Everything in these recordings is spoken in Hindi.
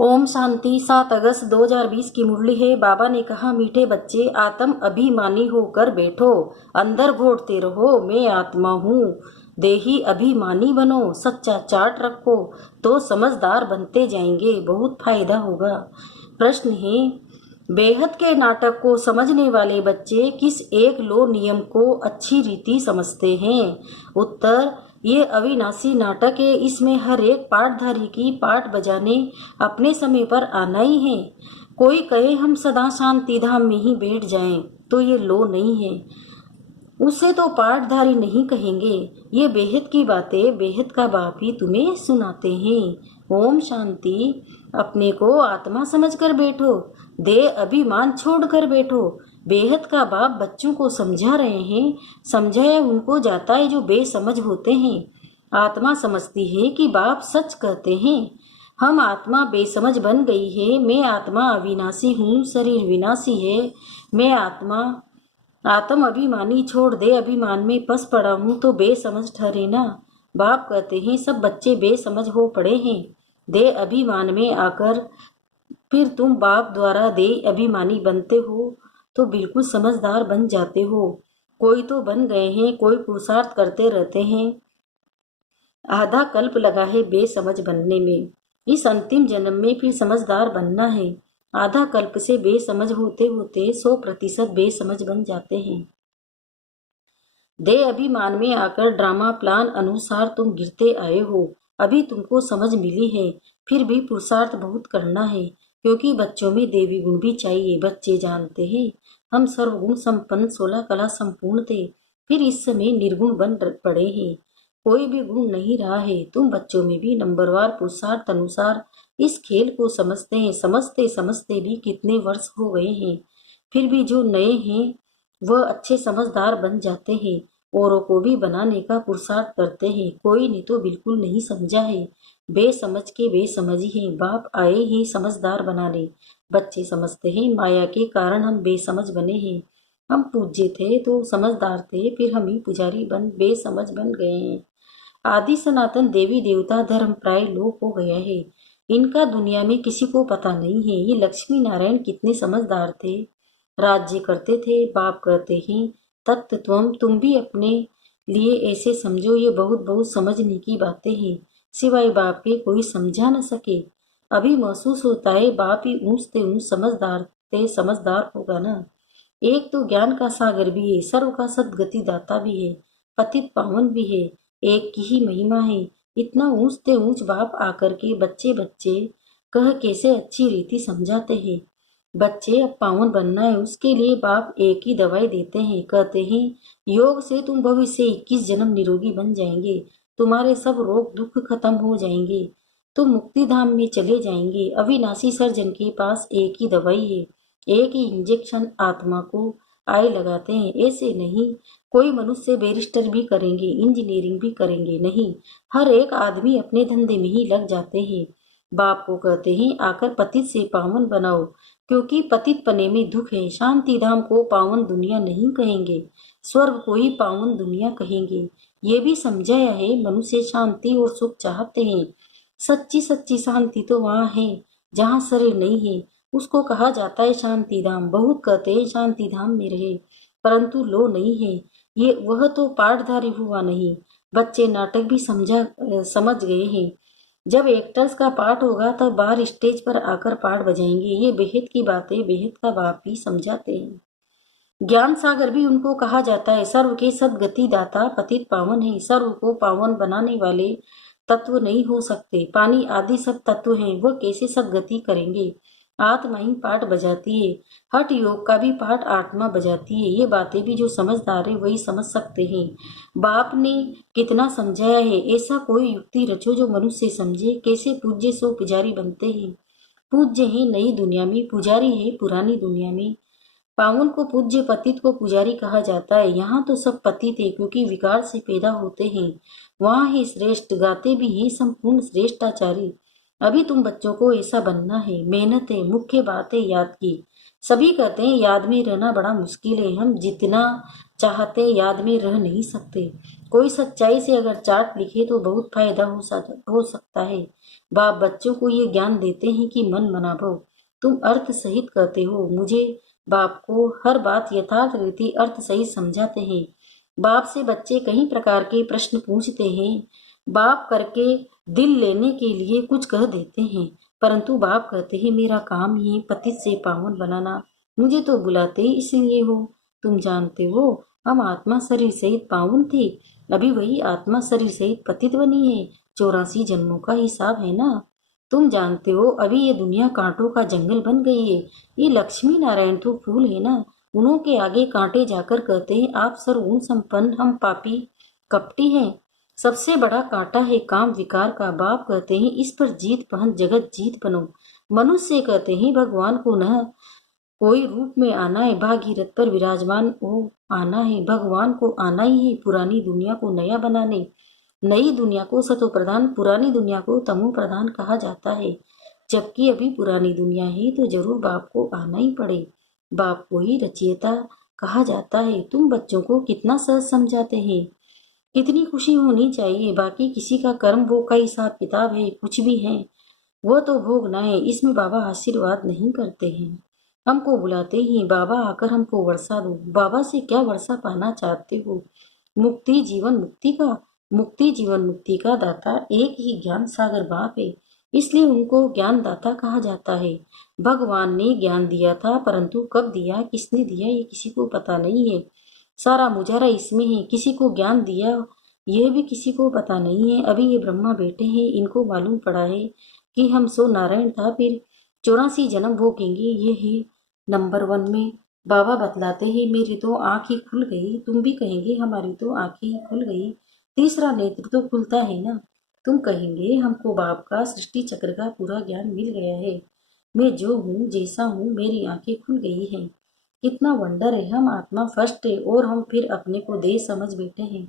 ओम शांति। 7 अगस्त 2020 की मुरली है। बाबा ने कहा, मीठे बच्चे, आत्म अभिमानी होकर बैठो, अंदर घोटते रहो मैं आत्मा हूँ। देही अभिमानी बनो, सच्चा चार्ट रखो, तो समझदार बनते जाएंगे, बहुत फायदा होगा। प्रश्न है, बेहद के नाटक को समझने वाले बच्चे किस एक लो नियम को अच्छी रीति समझते हैं? उत्तर, ये अविनाशी नाटक है। इसमें हर एक पाठधारी की पाठ बजाने अपने समय पर आना ही है। कोई कहे हम सदा शांति धाम में ही बैठ जाएं, तो ये लो नहीं है, उसे तो पाठधारी नहीं कहेंगे। ये बेहद की बातें बेहद का बाप ही तुम्हें सुनाते हैं। ओम शांति। अपने को आत्मा समझकर बैठो, देह अभिमान छोड़कर बैठो। बेहद का बाप बच्चों को समझा रहे हैं। समझाया उनको जाता है जो बेसमझ होते हैं। आत्मा समझती है कि बाप सच कहते हैं। हम आत्मा बेसमझ बन गई है। मैं आत्मा अविनाशी हूँ, शरीर विनाशी है। मैं आत्म अभिमानी छोड़ दे, अभिमान में फंस पड़ा हूँ तो बेसमझ ठहरे ना। बाप कहते हैं सब बच्चे बेसमझ हो पड़े हैं। दे अभिमान में आकर फिर तुम बाप द्वारा दे अभिमानी बनते हो तो बिल्कुल समझदार बन जाते हो। कोई तो बन गए हैं, कोई पुरुषार्थ करते रहते हैं। आधा कल्प लगा है बेसमझ बनने में। इस अंतिम जन्म में फिर समझदार बनना है। आधा कल्प से बेसमझ होते होते 100% बेसमझ बन जाते हैं। देह अभिमान में आकर ड्रामा प्लान अनुसार तुम गिरते आए हो। अभी तुमको समझ मिली है, फिर भी पुरुषार्थ बहुत करना है, क्योंकि बच्चों में देवी गुण भी चाहिए। बच्चे जानते हैं हम सर्वगुण संपन्न 16 कला संपूर्ण थे, फिर इस समय निर्गुण बन पड़े हैं। कोई भी गुण नहीं रहा है। तुम बच्चों में भी नंबरवार पुरुषार्थ अनुसार इस खेल को समझते हैं। समझते समझते भी कितने वर्ष हो गए हैं, फिर भी जो नए हैं वह अच्छे समझदार बन जाते हैं। औरों को भी बनाने का पुरुषार्थ करते हैं। कोई ने तो बिल्कुल नहीं समझा है। बेसमझ के बेसमझ ही हैं। बाप आए ही समझदार बनाने। बच्चे समझते हैं माया के कारण हम बेसमझ बने हैं। हम पूज्य थे तो समझदार थे, फिर हम ही पुजारी बन बेसमझ बन गए हैं। आदि सनातन देवी देवता धर्म प्राय लोप हो गया है। इनका दुनिया में किसी को पता नहीं है। ये लक्ष्मी नारायण कितने समझदार थे, राज्य करते थे। बाप कहते हैं तत्व तुम भी अपने लिए ऐसे समझो। ये बहुत बहुत समझने की बातें हैं, सिवाय बाप के कोई समझा न सके। अभी महसूस होता है बाप ही ऊंचते ऊंच समझदार ते समझदार होगा ना। एक तो ज्ञान का सागर भी है, सर्व का सदगति दाता भी है, पतित पावन भी है। एक की ही महिमा है। इतना ऊंचते ऊंच बाप आकर के बच्चे बच्चे कह कैसे अच्छी रीति समझाते हैं। बच्चे अब पावन बनना है, उसके लिए बाप एक ही दवाई देते हैं। कहते हैं योग से तुम भविष्य 21 जन्म निरोगी बन जाएंगे। तुम्हारे सब रोग दुख खत्म हो जाएंगे। तुम मुक्ति धाम में चले जाएंगे। अविनाशी सर्जन के पास एक ही दवाई है, एक ही इंजेक्शन आत्मा को आए लगाते हैं। ऐसे नहीं कोई मनुष्य बैरिस्टर भी करेंगे, इंजीनियरिंग भी करेंगे, नहीं, हर एक आदमी अपने धंधे में ही लग जाते हैं। बाप को कहते हैं आकर पतित से पावन बनाओ, क्योंकि पतित पने में दुख है। शांति धाम को पावन दुनिया नहीं कहेंगे, स्वर्ग को ही पावन दुनिया कहेंगे। ये भी समझाया है मनुष्य शांति और सुख चाहते हैं। सच्ची सच्ची शांति तो वहाँ है जहाँ शरीर नहीं है, उसको कहा जाता है शांति धाम। बहुत कहते हैं शांति धाम में रहे, परंतु लो नहीं है। ये वह तो पाठधारी हुआ नहीं। बच्चे नाटक भी समझ गए हैं। जब एक्टर्स का पाठ होगा तब बाहर स्टेज पर आकर पाठ बजाएंगे। ये बेहद की बातें बेहद का बाप भी समझाते हैं। ज्ञान सागर भी उनको कहा जाता है। सर्व के सदगति दाता पतित पावन है। सर्व को पावन बनाने वाले तत्व नहीं हो सकते। पानी आदि सब तत्व हैं, वह कैसे सदगति करेंगे? आत्मा ही पाठ बजाती है। हठ योग का भी पाठ आत्मा बजाती है। ये बातें भी जो समझदार है वही समझ सकते हैं। बाप ने कितना समझाया है। ऐसा कोई युक्ति रचो जो मनुष्य समझे। कैसे पूज्य सो पुजारी बनते हैं। पूज्य है नई दुनिया में, पुजारी है पुरानी दुनिया में। पावन को पूज्य, पतित को पुजारी कहा जाता है। यहाँ तो सब पतित है, क्योंकि विकार से पैदा होते हैं। वहाँ ही श्रेष्ठ गाते भी हैं संपूर्ण श्रेष्ठाचारी। अभी तुम बच्चों को ऐसा बनना है। मेहनत है, मुख्य बात है याद की। सभी कहते हैं याद में रहना बड़ा मुश्किल है। हम जितना चाहते याद में रह नहीं सकते। कोई सच्चाई से अगर चार्ट लिखे तो बहुत फायदा हो सकता है। बाप बच्चों को ये ज्ञान देते हैं कि मन मना भव। तुम अर्थ सहित कहते हो, मुझे बाप को हर बात यथार्थ रीति अर्थ सहित समझाते हैं। बाप से बच्चे कई प्रकार के प्रश्न पूछते हैं। बाप करके दिल लेने के लिए कुछ कह देते हैं, परंतु बाप कहते हैं मेरा काम ही पतित से पावन बनाना, मुझे तो बुलाते ही इसलिए हो। तुम जानते हो हम आत्मा शरीर सहित पावन थे, अभी वही आत्मा शरीर सहित पतित बनी है। 84 जन्मों का हिसाब है ना। तुम जानते हो अभी ये दुनिया कांटों का जंगल बन गई है। ये लक्ष्मी नारायण तो फूल है ना, उन्हों के आगे कांटे जाकर कहते हैं आप सर्वगुण संपन्न, हम पापी कपटी हैं। सबसे बड़ा कांटा है काम विकार का। बाप कहते हैं इस पर जीत पहन जगत जीत बनो। मनुष्य कहते हैं भगवान को न कोई रूप में आना है, भागीरथ पर विराजमान हो आना है। भगवान को आना ही है पुरानी दुनिया को नया बनाने। नई दुनिया को सतो प्रधान, पुरानी दुनिया को तमो प्रधान कहा जाता है। जबकि अभी पुरानी दुनिया है तो जरूर बाप को आना ही पड़े। बाप को ही रचयिता कहा जाता है। तुम बच्चों को कितना सहज समझाते हैं, कितनी खुशी होनी चाहिए। बाकी किसी का कर्म भोग का हिसाब किताब है, कुछ भी है वो तो भोगना है, इसमें बाबा आशीर्वाद नहीं करते हैं। हमको बुलाते ही बाबा आकर हमको वर्षा दो। बाबा से क्या वर्षा पाना चाहते हो? मुक्ति जीवन मुक्ति का, मुक्ति जीवन मुक्ति का दाता एक ही ज्ञान सागर बाप है, इसलिए उनको ज्ञान दाता कहा जाता है। भगवान ने ज्ञान दिया था, परंतु कब दिया, किसने दिया, ये किसी को पता नहीं है। सारा मुजारा इसमें है, किसी को ज्ञान दिया यह भी किसी को पता नहीं है। अभी ये ब्रह्मा बेटे हैं, इनको मालूम पड़ा है कि हम सो नारायण था, फिर 84 जन्म भोगेंगे। ये है नंबर 1 में बाबा बतलाते हैं मेरी तो आँख ही खुल गई। तुम भी कहेंगे हमारी तो आँखें ही खुल गई। तीसरा नेत्र तो खुलता है ना। तुम कहेंगे हमको बाप का सृष्टि चक्र का पूरा ज्ञान मिल गया है। मैं जो हूँ जैसा हूँ मेरी आंखें खुल गई हैं। कितना वंडर है, हम आत्मा फर्स्ट है और हम फिर अपने को देह समझ बैठे हैं।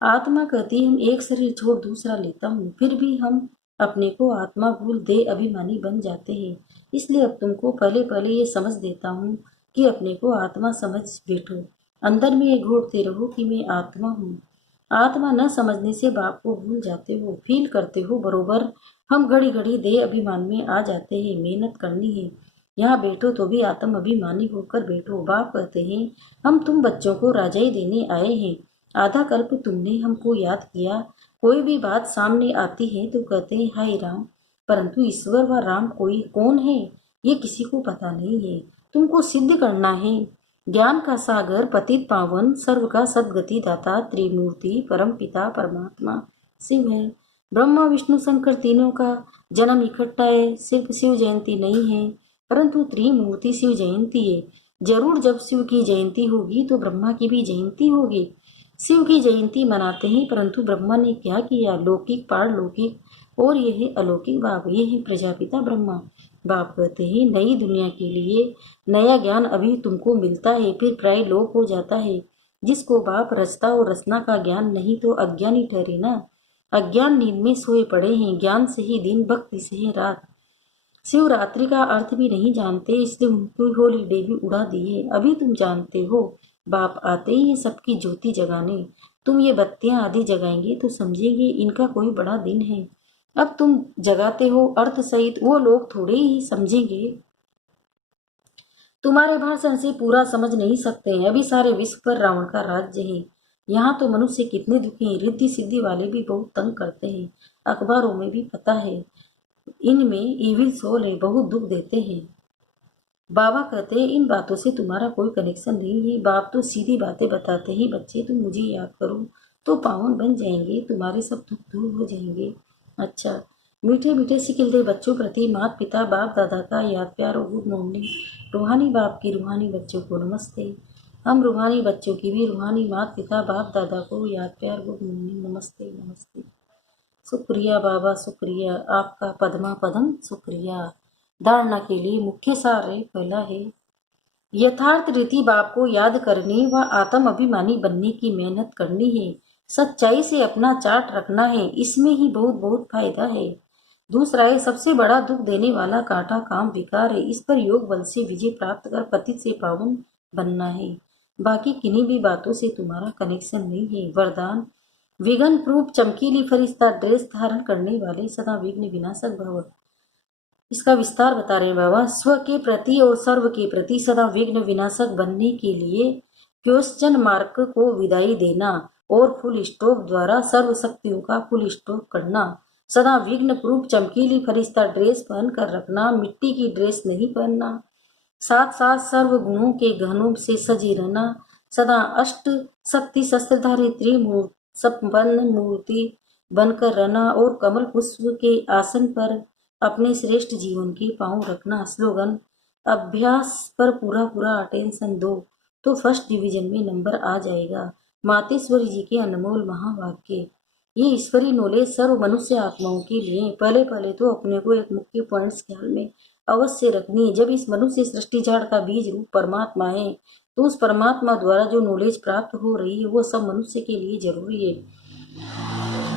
आत्मा कहती है हम एक शरीर छोड़ दूसरा लेता हूँ, फिर भी हम अपने को आत्मा भूल दे अभिमानी बन जाते हैं। इसलिए अब तुमको पहले पहले ये समझ देता हूँ कि अपने को आत्मा समझ बैठो। अंदर में ये घोटते रहो कि मैं आत्मा हूँ। आत्मा न समझने से बाप को भूल जाते हो, फील करते हो बरोबर। हम घड़ी घड़ी देह अभिमान में आ जाते हैं। मेहनत करनी है, यहाँ बैठो तो भी आत्म अभिमानी होकर बैठो। बाप कहते हैं हम तुम बच्चों को राजाई देने आए हैं। आधा कल्प तुमने हमको याद किया। कोई भी बात सामने आती है तो कहते हैं हाय राम, परंतु ईश्वर व राम कोई कौन है ये किसी को पता नहीं है। तुमको सिद्ध करना है। ज्ञान का सागर पतित पावन सर्व का सदगति दाता त्रिमूर्ति परम पिता परमात्मा शिव है। ब्रह्मा विष्णु शंकर तीनों का जन्म इकट्ठा है। सिर्फ शिव जयंती नहीं है, परंतु त्रिमूर्ति शिव जयंती है। जरूर जब शिव की जयंती होगी तो ब्रह्मा की भी जयंती होगी। शिव की जयंती मनाते हैं, परंतु ब्रह्मा ने क्या किया, लौकिक पारलौकिक और ये है अलौकिक बाप, ये है प्रजापिता ब्रह्मा। बाप कहते हैं नई दुनिया के लिए नया ज्ञान अभी तुमको मिलता है, फिर प्राय लोप हो जाता है। जिसको बाप रचता और रचना का ज्ञान नहीं तो अज्ञानी ठहरे ना। अज्ञान नींद में सोए पड़े हैं, ज्ञान से ही दिन भक्ति से ही रात। शिवरात्रि का अर्थ भी नहीं जानते, इसलिए उनको हॉलीडे भी उड़ा दिए। अभी तुम जानते हो बाप आते ही ये सबकी ज्योति जगाने। तुम ये बत्तियां आदि जगाएंगे तो समझेंगे इनका कोई बड़ा दिन है। अब तुम जगाते हो अर्थ सहित, वो लोग थोड़े ही समझेंगे। तुम्हारे भाषण से पूरा समझ नहीं सकते हैं। अभी सारे विश्व पर रावण का राज्य है। यहाँ तो मनुष्य कितने दुखी हैं, रिद्धि सिद्धि वाले भी बहुत तंग करते हैं। अखबारों में भी पता है इनमें इविल सोल है, बहुत दुख देते हैं। बाबा कहते हैं इन बातों से तुम्हारा कोई कनेक्शन नहीं है। बाप तो सीधी बातें बताते हैं, बच्चे तुम मुझे याद करो तो पावन बन जाएंगे, तुम्हारे सब दुख दूर हो जाएंगे। अच्छा, मीठे मीठे सिखिलते बच्चों प्रति माता पिता बाप दादा का याद प्यार और गुड मॉर्निंग। रूहानी बाप की रूहानी बच्चों को नमस्ते। हम रूहानी बच्चों की भी रूहानी माता पिता बाप दादा को याद प्यार गुड मॉर्निंग नमस्ते नमस्ते। शुक्रिया बाबा, शुक्रिया आपका पद्मा पदम, शुक्रिया। धारणा के लिए मुख्य सार है, पहला है यथार्थ रीति बाप को याद करने व आत्म अभिमानी बनने की मेहनत करनी है। सच्चाई से अपना चार्ट रखना है, इसमें ही बहुत बहुत फायदा है। दूसरा है सबसे बड़ा दुख देने वाला कांटा काम विकार है, इस पर योग बल से विजय प्राप्त कर पतित से पावन बनना है। बाकी किन्हीं भी बातों से तुम्हारा कनेक्शन नहीं है। वरदान विघ्न प्रूफ चमकीली फरिश्ता ड्रेस धारण करने वाले सदा विघ्न विनाशक भव। इसका विस्तार बता रहे हैं बाबा। स्व के प्रति और सर्व के प्रति सदा विघ्न विनाशक बनने के लिए क्वेश्चन मार्क को विदाई देना और फुल स्टॉप द्वारा सर्व शक्तियों का फुल स्टॉप करना। सदा विघ्न प्रूफ चमकीली फरिश्ता ड्रेस पहन कर रखना, मिट्टी की ड्रेस नहीं पहनना। साथ साथ सर्व गुणों के गहनों से सजे रहना। सदा अष्ट शक्ति शस्त्रधारी संपन्न मूर्ति बनकर रहना और कमल पुष्प के आसन पर अपने श्रेष्ठ जीवन के पांव रखना। स्लोगन: अभ्यास पर पूरा पूरा अटेंशन दो तो फर्स्ट डिवीजन में नंबर आ जाएगा। मातेश्वरी जी के अनमोल महावाक्य। ये ईश्वरीय नॉलेज सर्व मनुष्य आत्माओं के लिए पहले तो अपने को एक मुख्य पॉइंट्स ख्याल में अवश्य रखनी। जब इस मनुष्य सृष्टि झाड़ का बीज रूप परमात्मा है तो उस परमात्मा द्वारा जो नॉलेज प्राप्त हो रही है वो सब मनुष्य के लिए जरूरी है।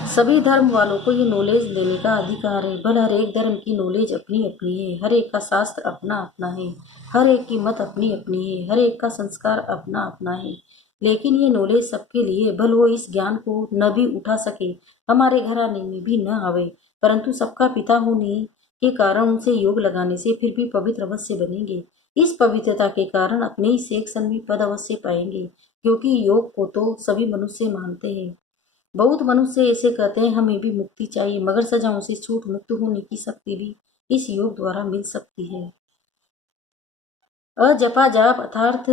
सभी धर्म वालों को ये नॉलेज लेने का अधिकार है। भले हर एक धर्म की नॉलेज अपनी अपनी है, हर एक का शास्त्र अपना अपना है, हर एक की मत अपनी अपनी है, हर एक का संस्कार अपना अपना है। लेकिन ये नॉलेज सबके लिए, भले वो इस ज्ञान को न भी उठा सके, हमारे घराने में भी न आवे, परंतु सबका पिता होने के कारण उनसे योग लगाने से फिर भी पवित्र अवश्य बनेंगे। इस पवित्रता के कारण अपने ही सेक्शन में पद अवश्य पाएंगे, क्योंकि योग को तो सभी मनुष्य मानते हैं। बहुत मनुष्य ऐसे कहते हैं हमें भी मुक्ति चाहिए, मगर सजाओं से छूट मुक्त होने की शक्ति भी इस योग द्वारा मिल सकती है। अजपा जाप अर्थात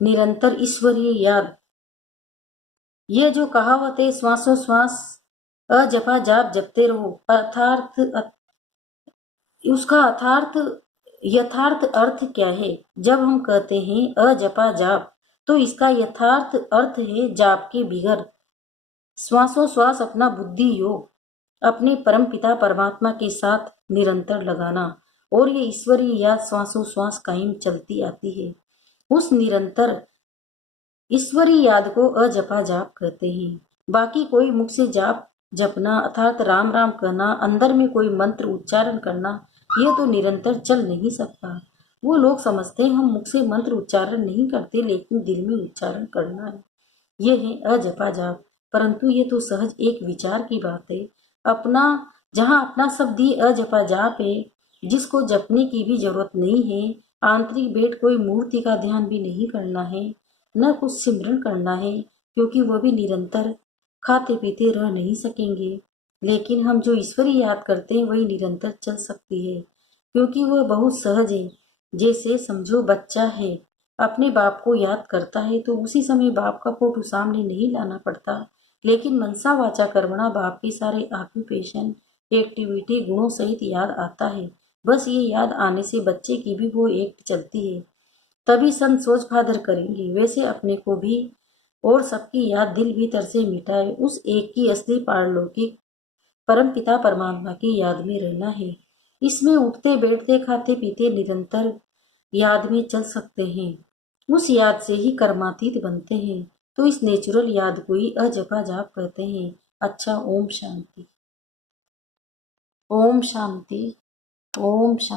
निरंतर ईश्वरीय याद। ये जो कहावत है श्वासोश्वास अजपा जाप जपते रहो, अर्थात उसका यथार्थ अर्थ क्या है? जब हम कहते हैं अजपा जाप तो इसका यथार्थ अर्थ है जाप के बिगड़ श्वासोश्वास अपना बुद्धि योग अपने परम पिता परमात्मा के साथ निरंतर लगाना, और ये ईश्वरीय याद श्वासोश्वास कायम चलती आती है। उस निरंतर ईश्वरीय याद को अजपा जाप कहते हैं। बाकी कोई मुख से जाप जपना अर्थात राम राम कहना, अंदर में कोई मंत्र उच्चारण करना, ये तो निरंतर चल नहीं सकता। वो लोग समझते हैं हम मुख से मंत्र उच्चारण नहीं करते, लेकिन दिल में उच्चारण करना है, ये है अजपा जाप। परंतु ये तो सहज एक विचार की बात है। अपना जहाँ अपना शब्द ही अजपा जाप है, जिसको जपने की भी जरूरत नहीं है, आंतरिक बैठ कोई मूर्ति का ध्यान भी नहीं करना है, न कुछ सिमरन करना है, क्योंकि वह भी निरंतर खाते पीते रह नहीं सकेंगे। लेकिन हम जो ईश्वरी याद करते हैं वही निरंतर चल सकती है, क्योंकि वह बहुत सहज है। जैसे समझो बच्चा है, अपने बाप को याद करता है तो उसी समय बाप का फोटो सामने नहीं लाना पड़ता, लेकिन मनसा वाचा कर्मणा बाप के सारे ऑक्यूपेशन एक्टिविटी गुणों सहित याद आता है। बस ये याद आने से बच्चे की भी वो एक्ट चलती है, तभी संत सोच फादर करेंगे। वैसे अपने को भी और सबकी याद दिल भीतर से मिटाए उस एक की असली पारलौकिक परम पिता परमात्मा की याद में रहना है। इसमें उठते बैठते खाते पीते निरंतर याद में चल सकते हैं। उस याद से ही कर्मातीत बनते हैं। तो इस नेचुरल याद को ही अजपा जाप कहते हैं। अच्छा, ओम शांति। ओम शांति। ओम शांति।